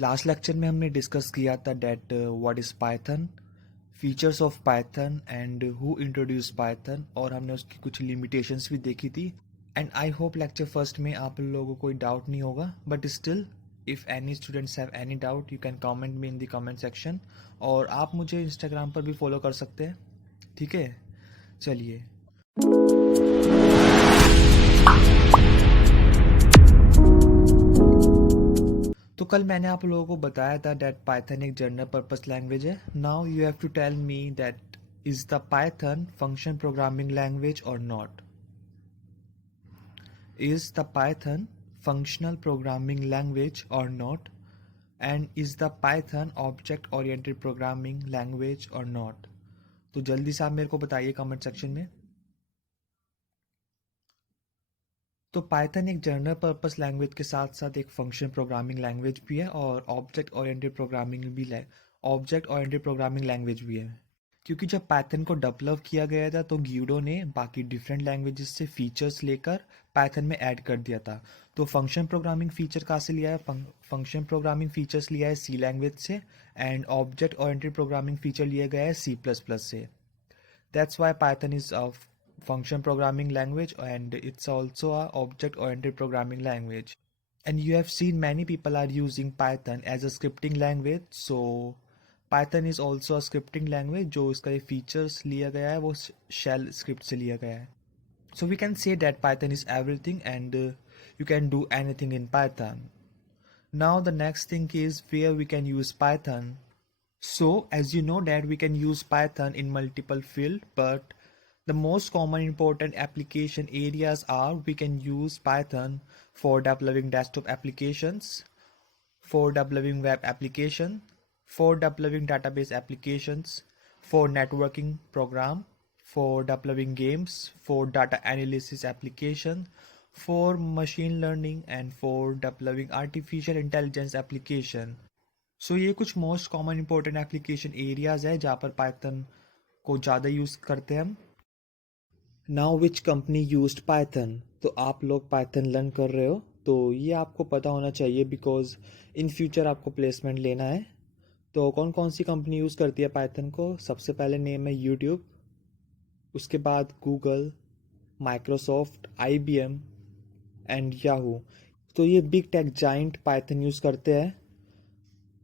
Last lecture में हमने discuss किया था that what is Python, features of Python and who introduce Python, और हमने उसकी कुछ लिमिटेशंस भी देखी थी। And I hope lecture first में आप लोगों को कोई डाउट नहीं होगा, but still if any students have any doubt you can comment me in the comment section, और आप मुझे इंस्टाग्राम पर भी फॉलो कर सकते हैं। ठीक है, चलिए। तो कल मैंने आप लोगों को बताया था दैट पाइथन एक जनरल पर्पस लैंग्वेज है। Now you have to tell me that is the Python function programming language or not. Is the Python functional programming language or not, and is the Python object oriented programming language or not. तो जल्दी से आप मेरे को बताइए comment section में। तो Python एक जनरल पर्पस लैंग्वेज के साथ साथ एक फंक्शन प्रोग्रामिंग लैंग्वेज भी है और ऑब्जेक्ट ओरिएंटेड प्रोग्रामिंग लैंग्वेज भी है। क्योंकि जब पाइथन को डेवलप किया गया था तो ग्यूडो ने बाकी डिफरेंट लैंग्वेजेस से फीचर्स लेकर पाइथन में ऐड कर दिया था। तो फंक्शन प्रोग्रामिंग फीचर कहाँ से लिया है? फंक्शन प्रोग्रामिंग फीचर्स लिया है सी लैंग्वेज से, and object oriented programming feature लिया गया है सी प्लस प्लस से। That's why Python is a function programming language and it's also a object oriented programming language. And you have seen many people are using Python as a scripting language. So Python is also a scripting language जो इसका ये features लिया गया है वो shell script से लिया गया है. So we can say that Python is everything and you can do anything in Python. Now the next thing is where we can use Python. So as you know that we can use Python in multiple fields, but the most common important application areas are we can use Python for developing desktop applications, for developing web application, for developing database applications, for networking program, for developing games, for data analysis application, for machine learning and for developing artificial intelligence application. सो ये कुछ most common important application areas है जहाँ पर Python को ज़्यादा use करते हैं हम। Now which company used Python? तो आप लोग पाइथन लर्न कर रहे हो तो ये आपको पता होना चाहिए बिकॉज इन फ्यूचर आपको प्लेसमेंट लेना है। तो कौन कौन सी कंपनी यूज़ करती है पाइथन को? सबसे पहले नेम है यूट्यूब, उसके बाद Google, Microsoft, IBM and Yahoo. तो ये big tech giant Python use करते हैं।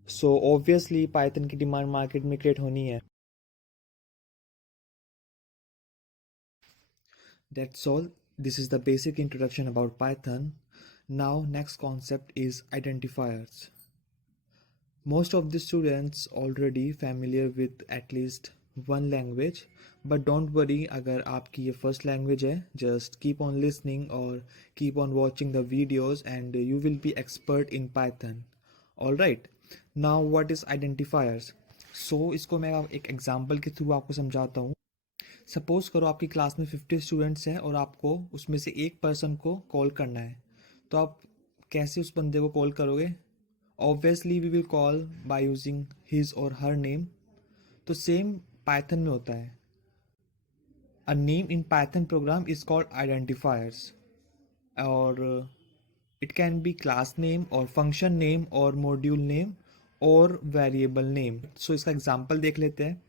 सो ऑब्वियसली पाइथन की डिमांड मार्केट में क्रिएट होनी है। That's all. This is the basic introduction about Python. Now next concept is identifiers. Most of the students already familiar with at least one language, but don't worry अगर आपकी ये first language है, just keep on listening or keep on watching the videos and you will be expert in Python. Alright, now what is identifiers? So इसको मैं एक example के through आपको समझाता हूँ। सपोज करो आपकी क्लास में 50 स्टूडेंट्स हैं और आपको उसमें से एक पर्सन को कॉल करना है, तो आप कैसे उस बंदे को कॉल करोगे? Obviously we will call by using his or her name. तो सेम पाइथन में होता है। A name in Python program is called identifiers, or it can be class name or function name or module name or variable name. So इसका example देख लेते हैं।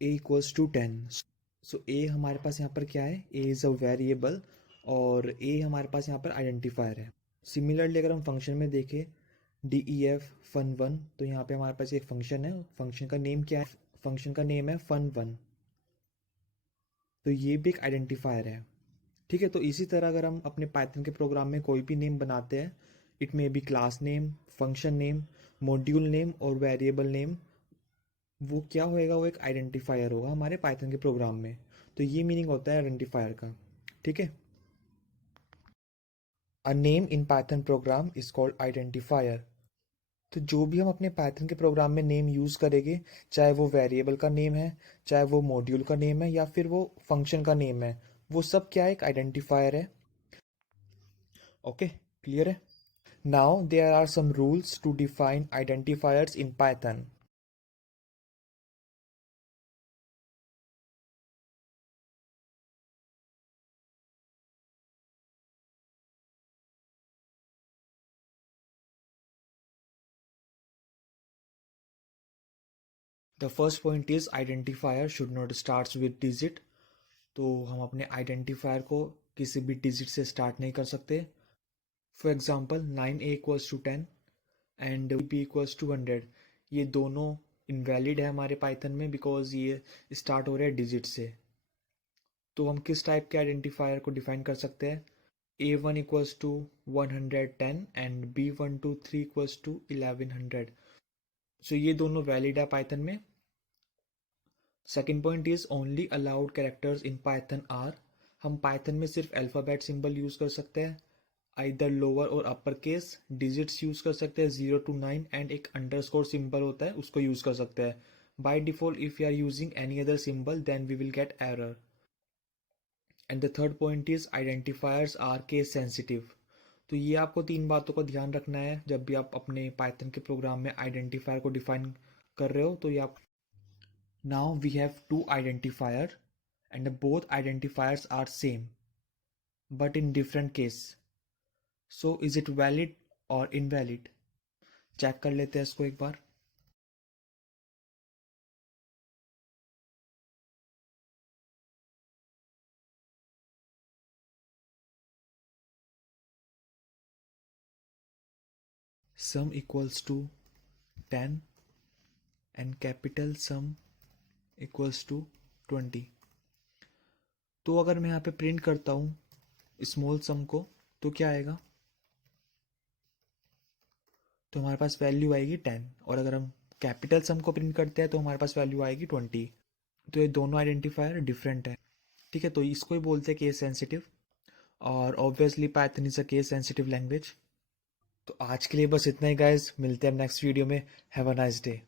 a equals to 10। So a हमारे पास यहाँ पर क्या है? ए इज़ अ वेरिएबल और ए हमारे पास यहाँ पर आइडेंटिफायर है। सिमिलरली अगर हम फंक्शन में देखें DEF fun1, तो यहाँ पे हमारे पास एक फंक्शन है। फंक्शन का नेम क्या है? फंक्शन का नेम है fun1। तो ये भी एक आइडेंटिफायर है। ठीक है, तो इसी तरह अगर हम अपने पाइथन के प्रोग्राम में कोई भी नेम बनाते हैं, it may be class name, function name, module name or variable name, वो क्या होएगा? वो एक आइडेंटिफायर होगा हमारे पाइथन के प्रोग्राम में। तो ये मीनिंग होता है आइडेंटिफायर का। ठीक है, a name in Python program is called identifier. तो जो भी हम अपने पाइथन के प्रोग्राम में नेम यूज़ करेंगे, चाहे वो वेरिएबल का नेम है, चाहे वो मॉड्यूल का नेम है या फिर वो फंक्शन का नेम है, वो सब क्या है? एक आइडेंटिफायर है। ओके, क्लियर है? Now there are some rules to define identifiers in Python. The first point is identifier should not start with digit. तो हम अपने आइडेंटिफायर को किसी भी डिजिट से स्टार्ट नहीं कर सकते। For example 9a equals to 10 and b equals to 100, ये दोनों इनवैलिड है हमारे पाइथन में बिकॉज ये स्टार्ट हो रहे हैं डिजिट से। तो हम किस टाइप के आइडेंटिफायर को डिफाइन कर सकते हैं? a1 equals to 110 and b123 equals to 1100। So ये दोनों वैलिड है पाइथन में। Second point is only allowed characters in Python are. हम पाइथन में सिर्फ अल्फ़ाबेट सिंबल यूज कर सकते हैं, आइदर लोअर और अपर केस। डिजिट्स यूज कर सकते हैं 0 to 9 एंड एक अंडरस्कोर सिंबल होता है उसको यूज कर सकते हैं। By default if you are using any other symbol then we will get error. And the third point is identifiers are case sensitive. तो ये आपको तीन बातों का ध्यान रखना है जब भी आप अपने पाइथन के प्रोग्राम में आइडेंटिफायर को डिफाइन कर रहे हो। तो ये आप now we have two identifier and both identifiers are same but in different case. So is it valid or invalid? Check कर लेते हैं इसको एक बार। sum equals to 10 and capital sum equals to 20। तो अगर मैं यहाँ पे प्रिंट करता हूँ स्मॉल सम को तो क्या आएगा? तो हमारे पास वैल्यू आएगी 10, और अगर हम कैपिटल सम को प्रिंट करते हैं तो हमारे पास वैल्यू आएगी 20। तो ये दोनों आइडेंटिफायर डिफरेंट है। ठीक है, तो इसको ही बोलते हैं केस सेंसिटिव, और obviously Python is a case sensitive language. तो आज के लिए बस इतना ही गाइस, मिलते हैं नेक्स्ट वीडियो में। Have a nice day.